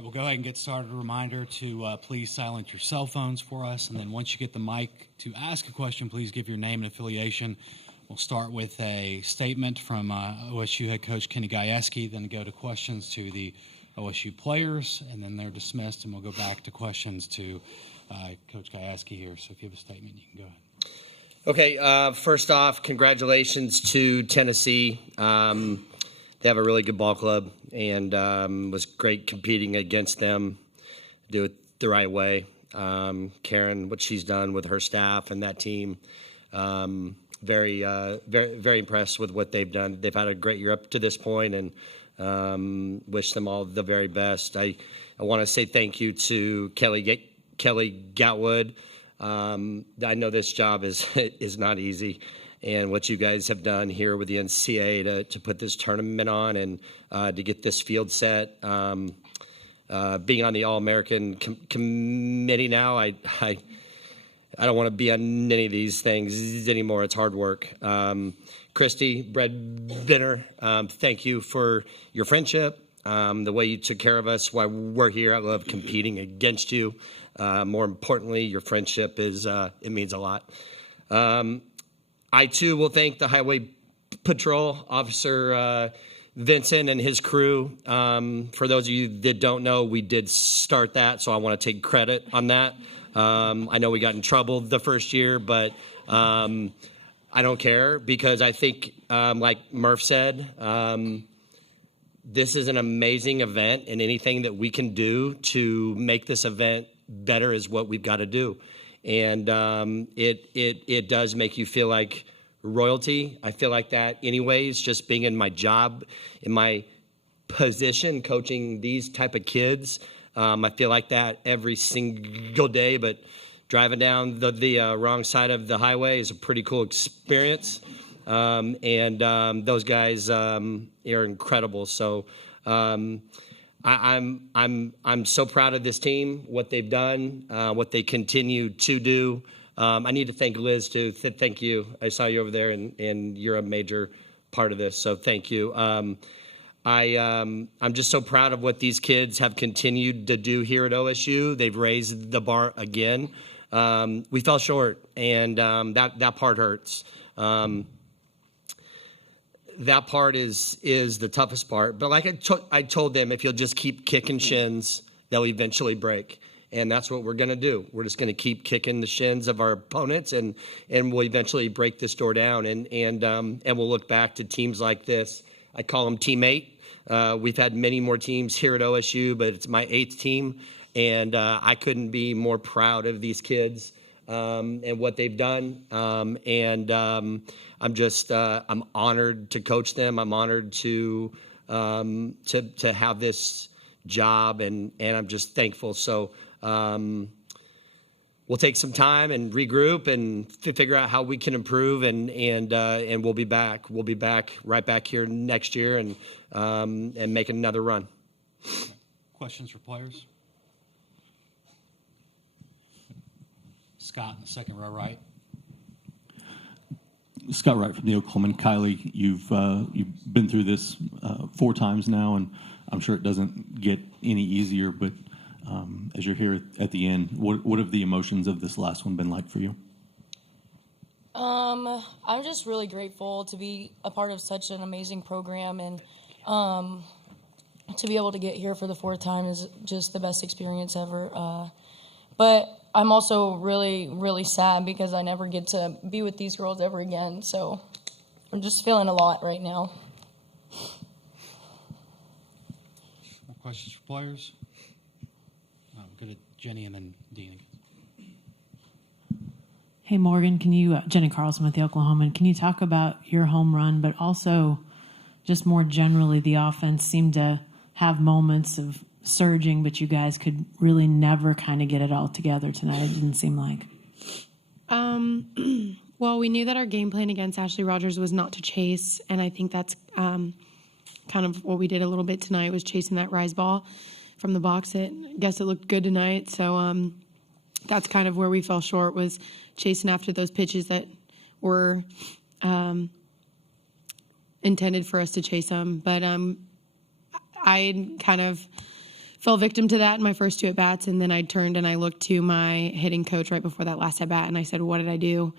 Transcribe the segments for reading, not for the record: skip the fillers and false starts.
right, we'll go ahead and get started. A reminder to please silence your cell phones for us. And then once you get the mic to ask a question, please give your name and affiliation. We'll start with a statement from OSU head coach Kenny Gajewski, then go to questions to the OSU players, and then they're dismissed, and we'll go back to questions to Coach Gajewski here. So if you have a statement, you can go ahead. Okay, first off, congratulations to Tennessee. They have a really good ball club, and was great competing against them. Do it the right way. Karen, what she's done with her staff and that team, very impressed with what they've done. They've had a great year up to this point, and wish them all the very best. I want to say thank you to Kiley Gatwood. I know this job is not easy, and what you guys have done here with the NCAA to put this tournament on and to get this field set. Being on the All-American committee now, I don't want to be on any of these things anymore. It's hard work. Christy, breadwinner, thank you for your friendship, the way you took care of us while we're here. I love competing against you. More importantly, your friendship it means a lot. I, too, will thank the Highway Patrol Officer Vincent and his crew. For those of you that don't know, we did start that, so I want to take credit on that. I know we got in trouble the first year, but I don't care because I think, like Murph said, this is an amazing event, and anything that we can do to make this event better is what we've got to do. And it does make you feel like royalty. I feel like that anyways, just being in my job, in my position, coaching these type of kids. I feel like that every single day, but driving down the wrong side of the highway is a pretty cool experience. And those guys are incredible. So I'm so proud of this team, what they've done, what they continue to do. I need to thank Liz too. Thank you. I saw you over there, and you're a major part of this. So thank you. I'm just so proud of what these kids have continued to do here at OSU. They've raised the bar again. We fell short, and that part hurts. That part is the toughest part. But like I told them, if you'll just keep kicking shins, they'll eventually break. And that's what we're going to do. We're just going to keep kicking the shins of our opponents, and we'll eventually break this door down. And we'll look back to teams like this. I call them Team 8. We've had many more teams here at OSU, but it's my 8th team. And I couldn't be more proud of these kids and what they've done. I'm honored to coach them. I'm honored to have this job, and I'm just thankful. So we'll take some time and regroup and figure out how we can improve, and we'll be back. We'll be back right back here next year and make another run. Questions for players? Scott in the second row, right. Scott Wright from the Oklahoman. Kiley, you've been through this 4 times now, and I'm sure it doesn't get any easier. But as you're here at the end, what have the emotions of this last one been like for you? I'm just really grateful to be a part of such an amazing program, and to be able to get here for the 4th time is just the best experience ever. But I'm also really, really sad because I never get to be with these girls ever again. So I'm just feeling a lot right now. More questions for players? Go to Jenny and then Dean. Hey, Morgan, Jenny Carlson with the Oklahoman, can you talk about your home run, but also just more generally, the offense seemed to have moments of surging, but you guys could really never kind of get it all together tonight, it didn't seem like. Well, we knew that our game plan against Ashley Rogers was not to chase, and I think that's kind of what we did a little bit tonight, was chasing that rise ball from the box. I guess it looked good tonight, so that's kind of where we fell short, was chasing after those pitches that were intended for us to chase them. But I kind of fell victim to that in my first 2 at-bats, and then I turned and I looked to my hitting coach right before that last at-bat, and I said, what did I do?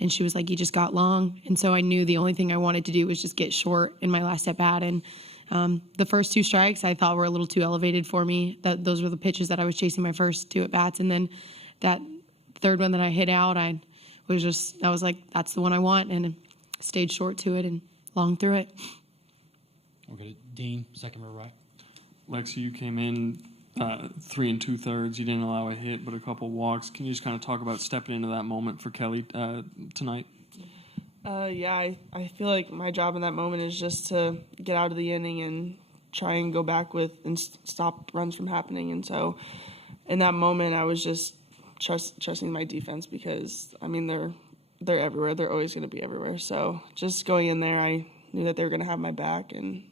And she was like, you just got long. And so I knew the only thing I wanted to do was just get short in my last at-bat. And the first 2 strikes I thought were a little too elevated for me. Those were the pitches that I was chasing my first 2 at-bats. And then that third one that I hit out, I was like, that's the one I want, and stayed short to it and long through it. We'll go to Dean, second row right. Lexi, you came in 3 2/3. You didn't allow a hit, but a couple walks. Can you just kind of talk about stepping into that moment for Kelly tonight? Yeah, I feel like my job in that moment is just to get out of the inning and try and go back and stop runs from happening. And so in that moment, I was just trusting my defense because, I mean, they're everywhere. They're always going to be everywhere. So just going in there, I knew that they were going to have my back, and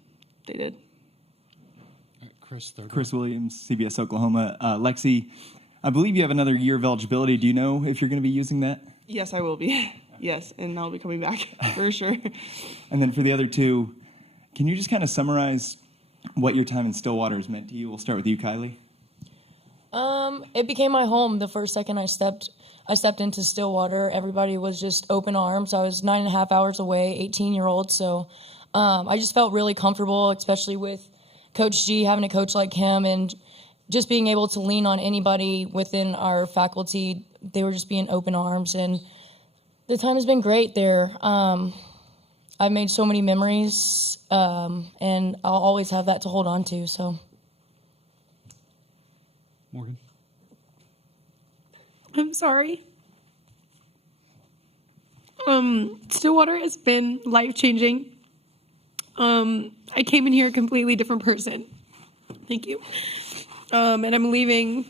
they did. All right, Chris, third row. Chris Williams, CBS Oklahoma. Lexi, I believe you have another year of eligibility. Do you know if you're going to be using that? Yes, I will be. Yes, and I'll be coming back for sure. And then for the other 2, can you just kind of summarize what your time in Stillwater has meant to you? We'll start with you, Kiley. It became my home the first second I stepped into Stillwater. Everybody was just open arms. I was 9.5 hours away, 18-year-old. So I just felt really comfortable, especially with Coach G, having a coach like him, and just being able to lean on anybody within our faculty. They were just being open arms, and the time has been great there. I've made so many memories, and I'll always have that to hold on to. So, Morgan. I'm sorry. Stillwater has been life-changing. I came in here a completely different person. Thank you. And I'm leaving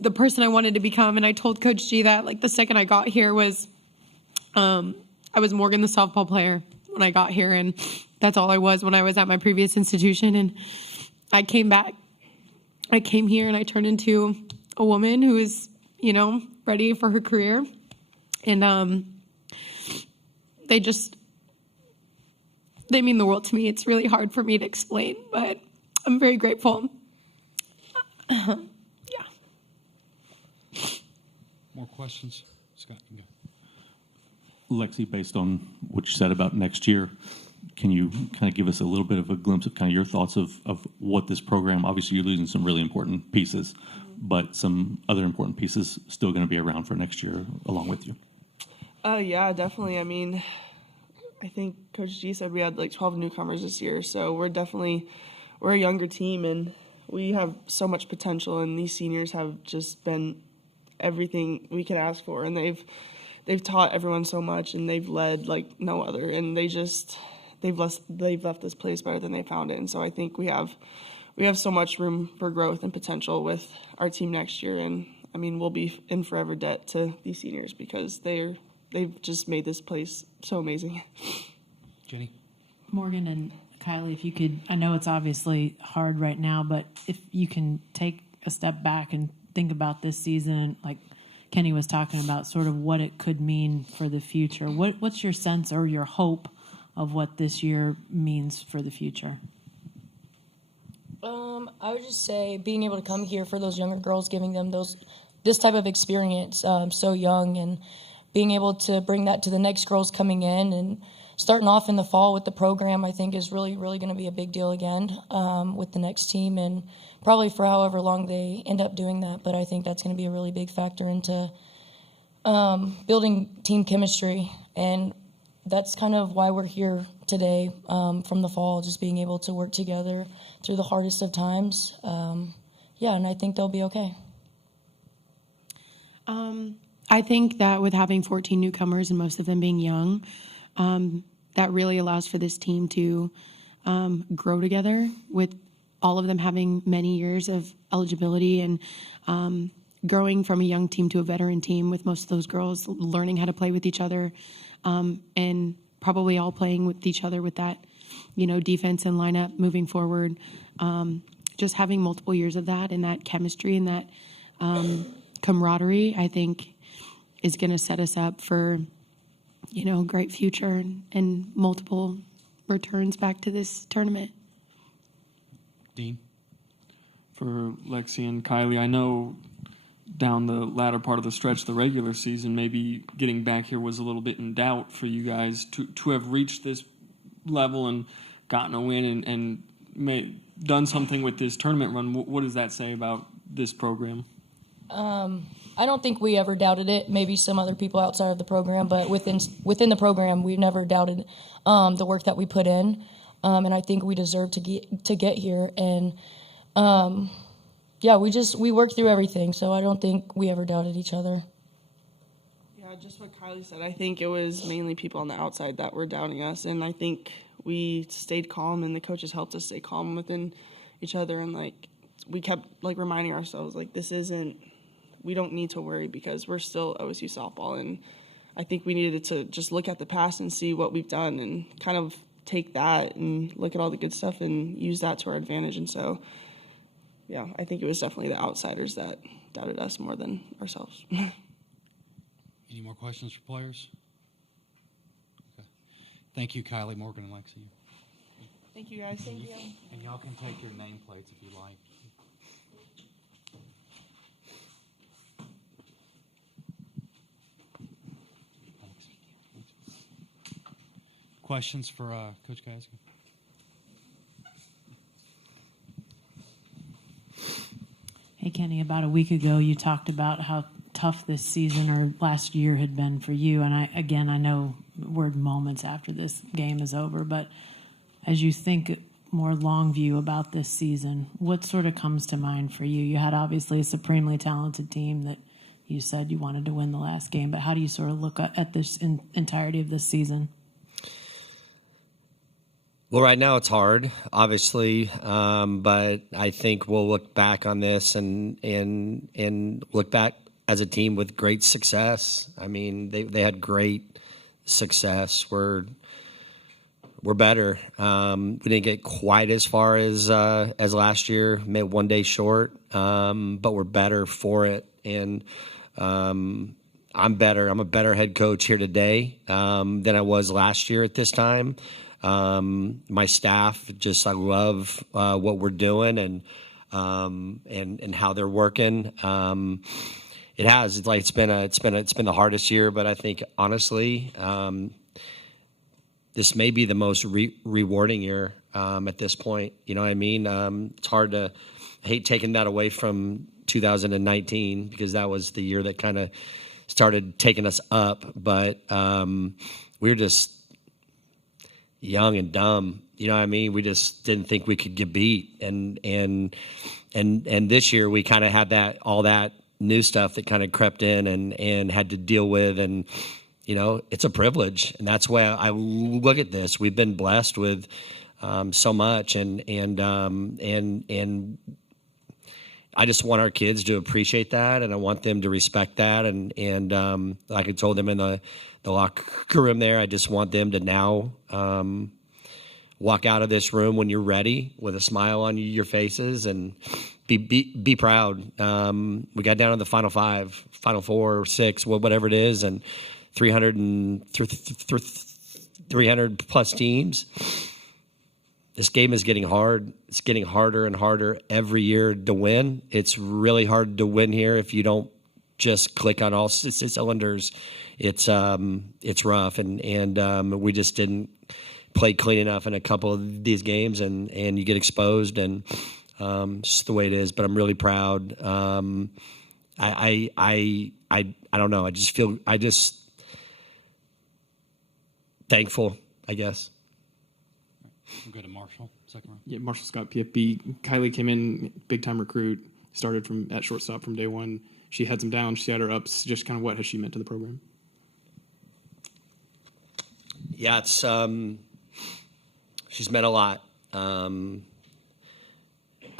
the person I wanted to become. And I told Coach G that, like, the second I got here was, I was Morgan, the softball player, when I got here. And that's all I was when I was at my previous institution. And I came back. I came here and I turned into a woman who is, ready for her career. And they mean the world to me. It's really hard for me to explain, but I'm very grateful. Yeah. More questions? Scott, you can go. Lexi, based on what you said about next year, can you kind of give us a little bit of a glimpse of kind of your thoughts of what this program, obviously you're losing some really important pieces, but some other important pieces still going to be around for next year along with you? Yeah, definitely. I mean, I think Coach G said we had like 12 newcomers this year, so we're a younger team, and we have so much potential, and these seniors have just been everything we could ask for, and they've taught everyone so much, and they've led like no other, and they've left this place better than they found it. And so I think we have so much room for growth and potential with our team next year, and I mean, we'll be in forever debt to these seniors because they've just made this place so amazing. Jenny? Morgan and Kiley, if you could, I know it's obviously hard right now, but if you can take a step back and think about this season, like Kenny was talking about, sort of what it could mean for the future. What's your sense or your hope of what this year means for the future? I would just say being able to come here for those younger girls, giving them this type of experience so young, and being able to bring that to the next girls coming in, and starting off in the fall with the program, I think is really, really going to be a big deal again with the next team, and probably for however long they end up doing that. But I think that's going to be a really big factor into building team chemistry, and that's kind of why we're here today from the fall, just being able to work together through the hardest of times. And I think they'll be okay. I think that with having 14 newcomers and most of them being young, that really allows for this team to grow together, with all of them having many years of eligibility, and growing from a young team to a veteran team, with most of those girls learning how to play with each other, and probably all playing with each other with that, defense and lineup moving forward. Just having multiple years of that, and that chemistry and that camaraderie, I think, is going to set us up for, a great future and multiple returns back to this tournament. Dean? for Lexi and Kiley. I know down the latter part of the stretch, the regular season, maybe getting back here was a little bit in doubt for you guys to have reached this level and gotten a win and done something with this tournament run. What does that say about this program? I don't think we ever doubted it. Maybe some other people outside of the program, but within the program, we've never doubted the work that we put in, and I think we deserve to get here. And we worked through everything, so I don't think we ever doubted each other. Yeah, just what Kiley said. I think it was mainly people on the outside that were doubting us, and I think we stayed calm, and the coaches helped us stay calm within each other, and we kept reminding ourselves we don't need to worry because we're still OSU softball, and I think we needed to just look at the past and see what we've done and kind of take that and look at all the good stuff and use that to our advantage. And so, yeah, I think it was definitely the outsiders that doubted us more than ourselves. Any more questions for players? Okay. Thank you, Kiley, Morgan, and Lexi. Thank you, guys. Thank you. And y'all can take your nameplates if you like. Questions for Coach Gajewski? Hey, Kenny, about a week ago, you talked about how tough this season or last year had been for you. And I know we're moments after this game is over, but as you think more long view about this season, what sort of comes to mind for you? You had obviously a supremely talented team that you said you wanted to win the last game, but how do you sort of look at this entirety of this season? Well, right now it's hard, obviously, but I think we'll look back on this and look back as a team with great success. I mean, they had great success. We're better. We didn't get quite as far as last year, maybe one day short, but we're better for it. And I'm better. I'm a better head coach here today than I was last year at this time. My staff, I love what we're doing and how they're working. It's been the hardest year, but I think honestly, this may be the most rewarding year at this point. You know what I mean? It's hard to hate taking that away from 2019 because that was the year that kind of started taking us up, but we were just young and dumb, you know what I mean? We just didn't think we could get beat, and this year we kind of had all that new stuff that kind of crept in and had to deal with, and you know it's a privilege, and that's why I look at this. We've been blessed with so much, and I just want our kids to appreciate that, and I want them to respect that, and like I told them in the locker room there, I just want them to now walk out of this room when you're ready with a smile on your faces and be proud. We got down to the Final Five, Final Four, six, whatever it is, and 300 plus teams. This game is getting hard. It's getting harder and harder every year to win. It's really hard to win here if you don't just click on all cylinders. It's rough, and we just didn't play clean enough in a couple of these games, and you get exposed, and it's just the way it is. But I'm really proud. I don't know. I just thankful, I guess. We'll go to Marshall, second round. Yeah, Marshall Scott, PFB. Kiley came in, big-time recruit, started at shortstop from day one. She had some downs, she had her ups. Just kind of what has she meant to the program? Yeah, it's she's meant a lot. I've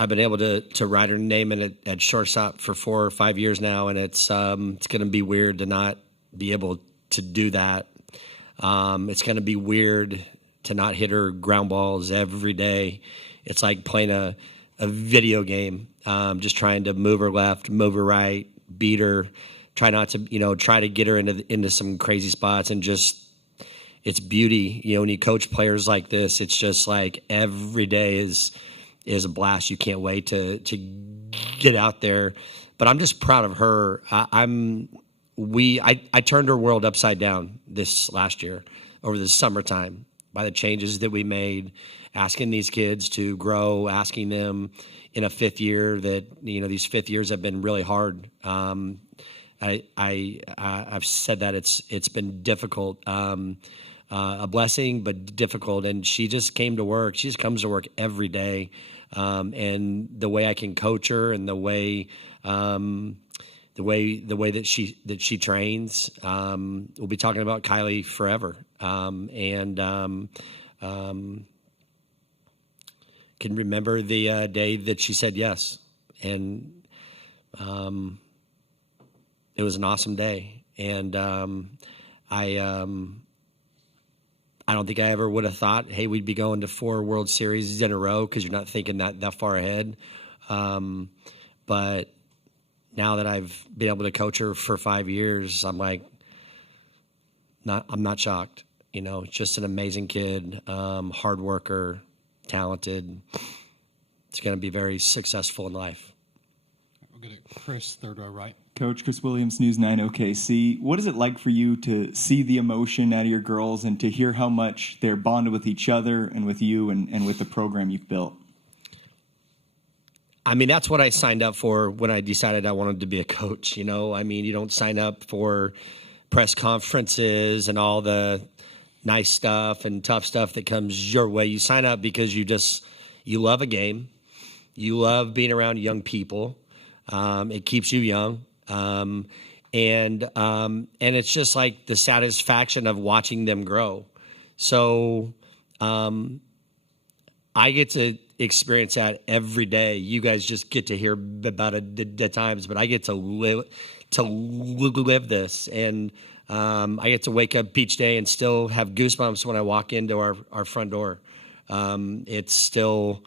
been able to write her name in at shortstop for 4 or 5 years now, and it's going to be weird to not be able to do that. It's going to be weird to not hit her ground balls every day. It's like playing a video game, just trying to move her left, move her right, beat her, try to get her into some crazy spots, and just it's beauty. You know, when you coach players like this, it's just like every day is is a blast. You can't wait to get out there. But I'm just proud of her. I turned her world upside down this last year over the summertime by the changes that we made, asking these kids to grow, asking them in a fifth year that, these fifth years have been really hard. I've said that it's been difficult, a blessing, but difficult. And she just came to work. She just comes to work every day. And the way I can coach her and the way that she trains, we'll be talking about Kiley forever. Can remember the day that she said yes, and it was an awesome day. And I don't think I ever would have thought, hey, we'd be going to 4 World Series in a row, because you're not thinking that far ahead. But now that I've been able to coach her for 5 years, I'm like, I'm not shocked. Just an amazing kid, hard worker, talented. It's going to be very successful in life. We'll get it. Chris, third row right. Coach Chris Williams, News 9 OKC. What is it like for you to see the emotion out of your girls and to hear how much they're bonded with each other and with you and with the program you've built? I mean, that's what I signed up for when I decided I wanted to be a coach. You don't sign up for press conferences and all the nice stuff and tough stuff that comes your way. You sign up because you love a game. You love being around young people. It keeps you young. And it's just like the satisfaction of watching them grow. So I get to experience that every day. You guys just get to hear about it at times, but I get to live this. And I get to wake up each day and still have goosebumps when I walk into our front door. It's still...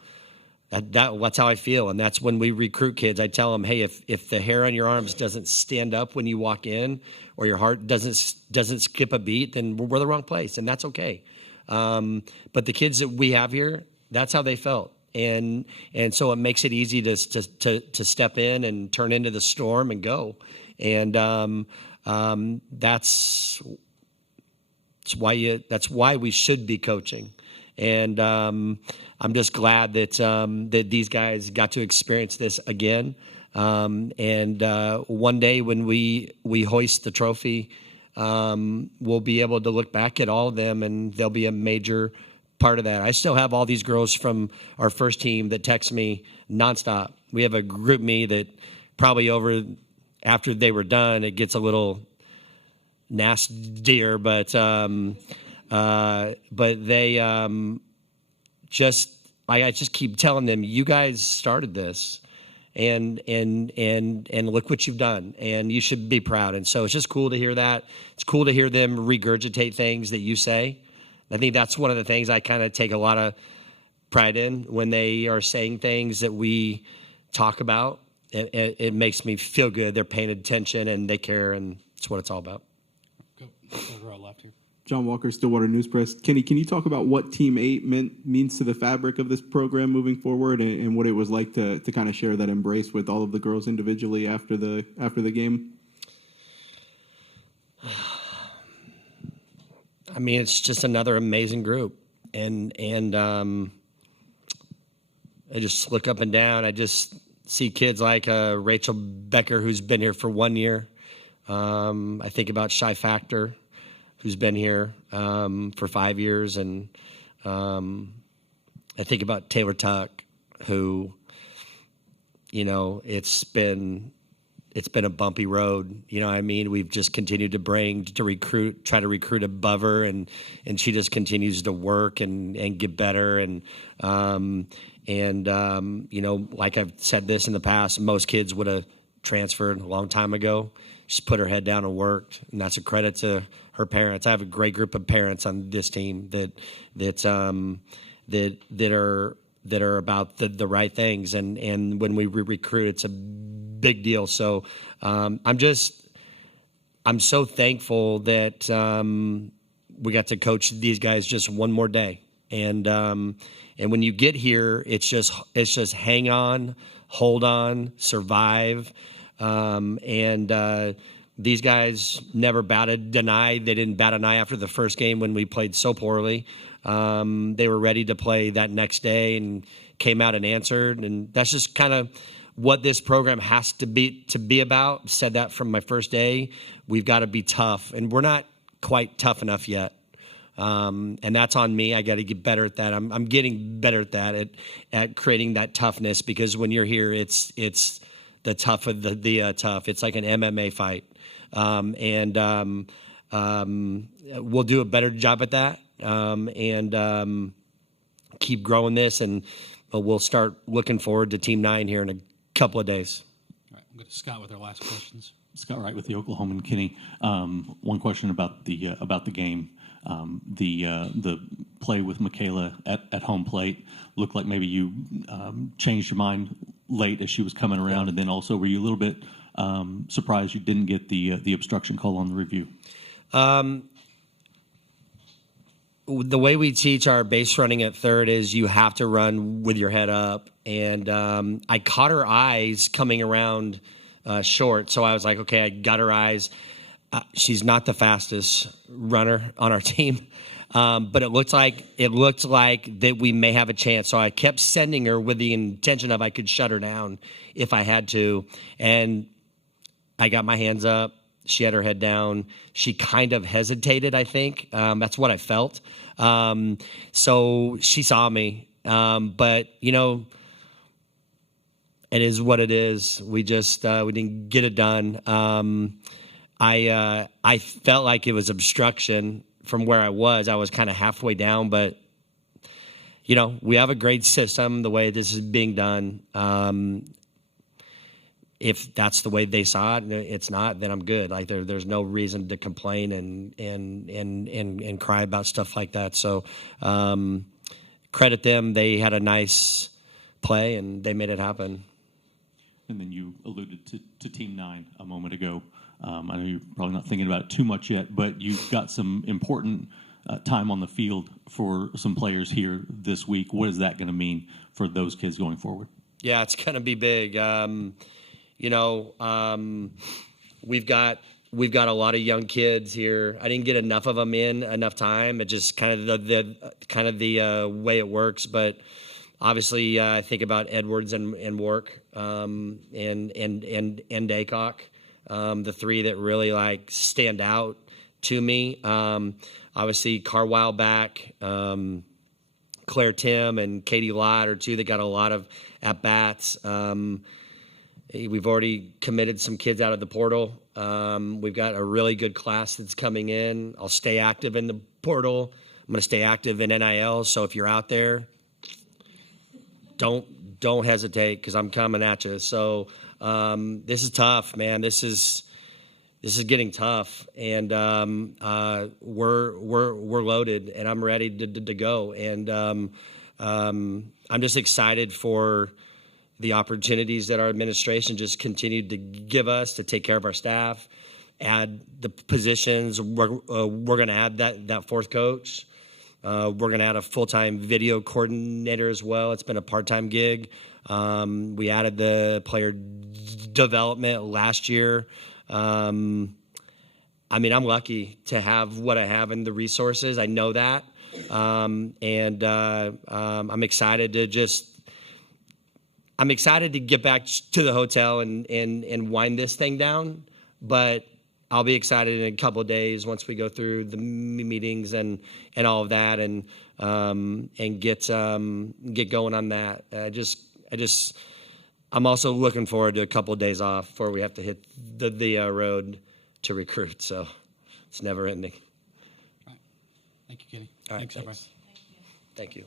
That's how I feel, and that's when we recruit kids. I tell them, hey, if the hair on your arms doesn't stand up when you walk in, or your heart doesn't skip a beat, then we're the wrong place, and that's okay. But the kids that we have here, that's how they felt, and so it makes it easy to step in and turn into the storm and go, and that's why we should be coaching. And I'm just glad that these guys got to experience this again. And one day when we hoist the trophy, we'll be able to look back at all of them, and they'll be a major part of that. I still have all these girls from our first team that text me nonstop. We have a group me that probably after they were done, it gets a little nastier, but they I just keep telling them, you guys started this, and look what you've done, and you should be proud. And so it's just cool to hear that. It's cool to hear them regurgitate things that you say. I think that's one of the things I kind of take a lot of pride in, when they are saying things that we talk about. It makes me feel good. They're paying attention and they care, and it's what it's all about. Go third row left here. John Walker, Stillwater News Press. Kenny, can you talk about what Team 8 means to the fabric of this program moving forward, and what it was like to kind of share that embrace with all of the girls individually after the game? I mean, it's just another amazing group, and I just look up and down. I just see kids like Rachel Becker, who's been here for 1 year. I think about Shy Factor, who's been here for 5 years, and I think about Taylor Tuck, who, it's been a bumpy road. I mean, we've just continued to try to recruit above her, and she just continues to work and get better. And like I've said this in the past, most kids would have transferred a long time ago. She's put her head down and worked, and that's a credit to her parents. I have a great group of parents on this team that are about the right things, and when we recruit, it's a big deal. So I'm so thankful that we got to coach these guys just one more day, And when you get here, it's just hang on, hold on, survive. These guys never batted an eye. They didn't bat an eye after the first game when we played so poorly. They were ready to play that next day and came out and answered. And that's just kind of what this program has to be about. Said that from my first day. We've got to be tough, and we're not quite tough enough yet. And that's on me. I got to get better at that. I'm getting better at that, at creating that toughness, because when you're here, it's the tough of the tough. It's like an MMA fight. We'll do a better job at that, and keep growing this, and we'll start looking forward to Team 9 here in a couple of days. All right, we'll go to Scott with our last questions. Scott Wright with the Oklahoman. Kenny, one question about the game. The play with Michaela at home plate looked like maybe you changed your mind late as she was coming around, and then also were you a little bit surprised you didn't get the obstruction call on the review? The way we teach our base running at third is you have to run with your head up, and I caught her eyes coming around short, so I was like, okay, I got her eyes. She's not the fastest runner on our team, but it looked like that we may have a chance. So I kept sending her with the intention of I could shut her down if I had to, and I got my hands up. She had her head down. She kind of hesitated, I think. That's what I felt. So she saw me, but it is what it is. We just we didn't get it done. I felt like it was obstruction from where I was. I was kind of halfway down, but we have a great system the way this is being done. If that's the way they saw it, and it's not, then I'm good. Like there's no reason to complain and cry about stuff like that. So credit them. They had a nice play and they made it happen. And then you alluded to Team 9 a moment ago. I know you're probably not thinking about it too much yet, but you've got some important time on the field for some players here this week. What is that going to mean for those kids going forward? Yeah, it's going to be big. We've got a lot of young kids here. I didn't get enough of them in enough time. It just kind of the way it works. But obviously, I think about Edwards and Work and Aycock. The three that really stand out to me. Obviously, Carwile back, Claire Tim and Katie Lott are two that got a lot of at bats. We've already committed some kids out of the portal. We've got a really good class that's coming in. I'll stay active in the portal. I'm going to stay active in NIL. So if you're out there, don't hesitate, because I'm coming at you. So this is tough, man. This is getting tough, and we're loaded, and I'm ready to go. And I'm just excited for the opportunities that our administration just continued to give us to take care of our staff, add the positions. We're going to add that fourth coach. We're going to add a full-time video coordinator as well. It's been a part-time gig. We added the player development last year. I'm lucky to have what I have and the resources. I know that. I'm excited to get back to the hotel and wind this thing down. But I'll be excited in a couple of days once we go through the meetings and all of that and get going on that. I'm also looking forward to a couple of days off before we have to hit the road to recruit. So it's never ending. All right. Thank you, Kenny. All right, Thanks, everybody. Thank you.